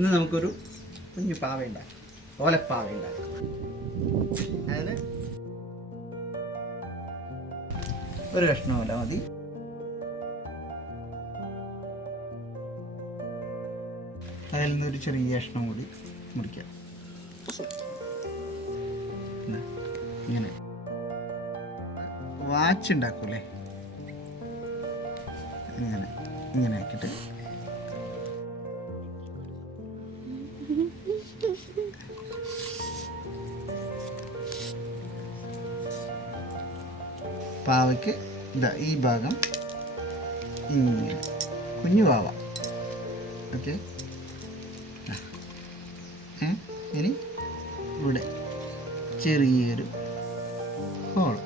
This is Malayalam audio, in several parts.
ഇന്ന് നമുക്കൊരു കുഞ്ഞു പാവ ഉണ്ടാക്കാം, ഓലപ്പാവ ഉണ്ടാക്കാം. അതിന് ഒരു കഷ്ണം ഓല മതി. അതിൽ നിന്നൊരു ചെറിയ കഷ്ണം കൂടി മുറിക്കാം. ഇങ്ങനെ വാച്ച് ഉണ്ടാക്കൂലേ, ഇങ്ങനെ ഇങ്ങനെ ആക്കിയിട്ട് പാവയ്ക്ക് ഇതാ ഈ ഭാഗം ഇങ്ങനെ കുഞ്ഞു പാവ. ഓക്കെ, ഇനി ഇവിടെ ചെറിയൊരു ഹോൾ.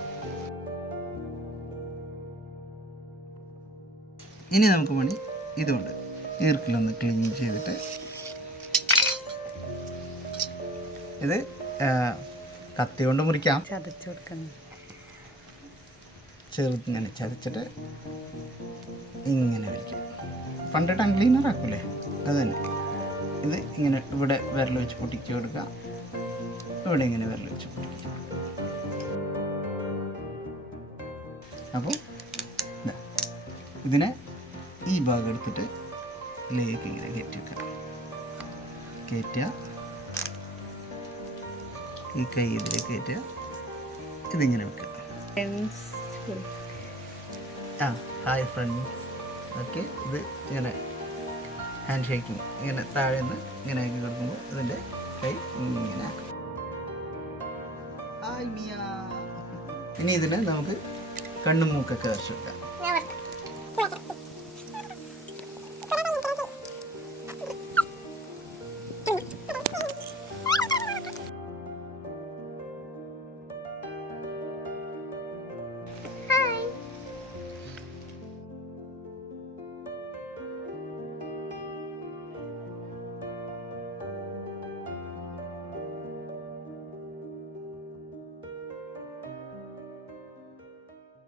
ഇനി നമുക്ക് പണി ഇതുകൊണ്ട് ഈർക്കിലൊന്ന് ക്ലീൻ ചെയ്തിട്ട് ഇത് കത്തി കൊണ്ട് മുറിക്കാം. ചതച്ച് കൊടുക്കണം. ചെറുങ്ങനെ ചതച്ചിട്ട് ഇങ്ങനെ വയ്ക്കാം. പണ്ട് ടങ് ക്ലീനർ ആക്കൂലേ, അത് തന്നെ. ഇത് ഇങ്ങനെ ഇവിടെ വിരൽ വെച്ച് പൊട്ടിച്ച് കൊടുക്കുക, ഇവിടെ ഇങ്ങനെ വിരൽ വെച്ച് പൊട്ടിക്കുക. അപ്പോൾ ഇതിനെ ഈ ഭാഗം എടുത്തിട്ട് ഇതിലേക്ക് ഇങ്ങനെ കയറ്റി വെക്കുക. കയറ്റുക, ഈ കൈ ഇതിലേക്ക് കയറ്റുക, ഇതിങ്ങനെ വെക്കുക. Hi friends. ഓക്കെ, ഇത് ഇങ്ങനെ ഹാൻഡ് ഷേക്കിങ്, ഇങ്ങനെ താഴെ നിന്ന് ഇങ്ങനെ ആക്കി കൊടുക്കുമ്പോൾ ഇതിൻ്റെ കൈ ഇങ്ങനെ ആക്കും. ഹായ് മിയ. ഇനി ഇതിനെ നമുക്ക് കണ്ണും മൂക്കൊക്കെ വരച്ച് വെക്കാം.